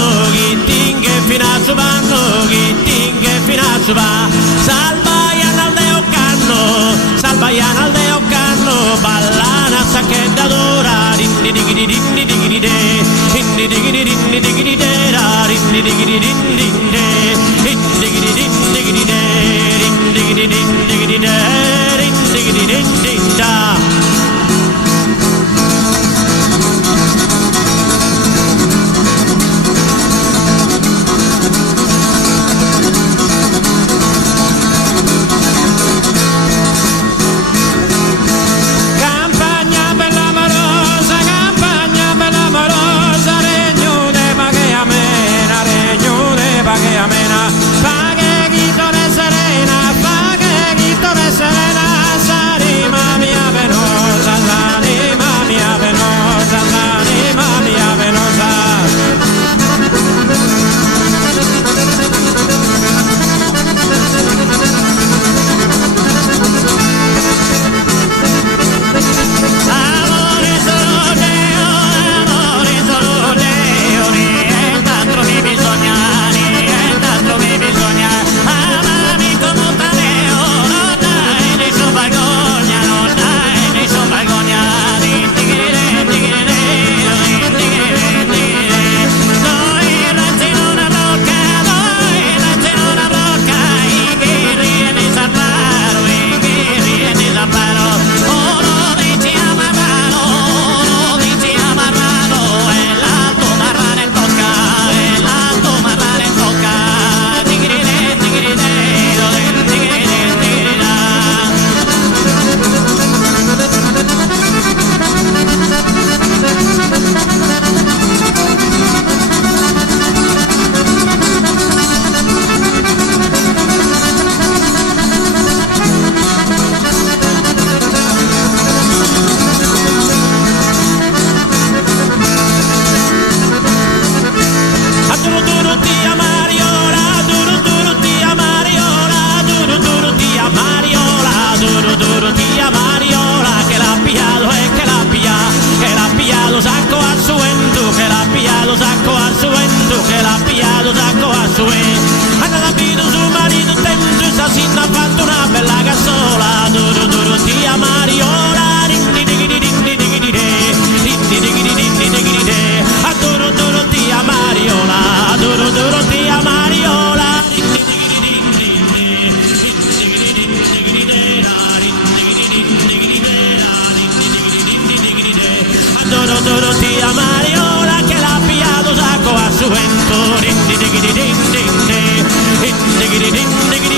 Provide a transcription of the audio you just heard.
panno, chi tinge fino a su panno, chi tinge fino a su pa. Salvaiano al deo canno, salvaiano al deo canno, ballana sacchetta d'ora, rinni digidi rinni digidi de, rinni digidi rinni digidi de, rinni digidi rinni digidi de, rinni digidi rinni digidi de, rinni digidi rinni digidi de, rinni digidi rinni digidi da. Sacco al suento, che l'ha pigliato sacco al suento, che l'ha pigliato sacco al suento. Hanno capito suo marito tempo, Sassinna ha fatto una bella cassola. Duro duro tia Mariola, rinni digidi rinni digidi de, rinni digidi rinni digidi de. Duro duro tia Mariola, duro duro tia Mariola, rinni digidi rinni de, rinni digidi rinni digidi de, rinni digidi rinni digidi de, rinni digidi rinni digidi de. Duro duro tia Mariola che l'ha pigliato sacco a suento, rinni digidi rinni digidi de, rinni digidi rinni digidi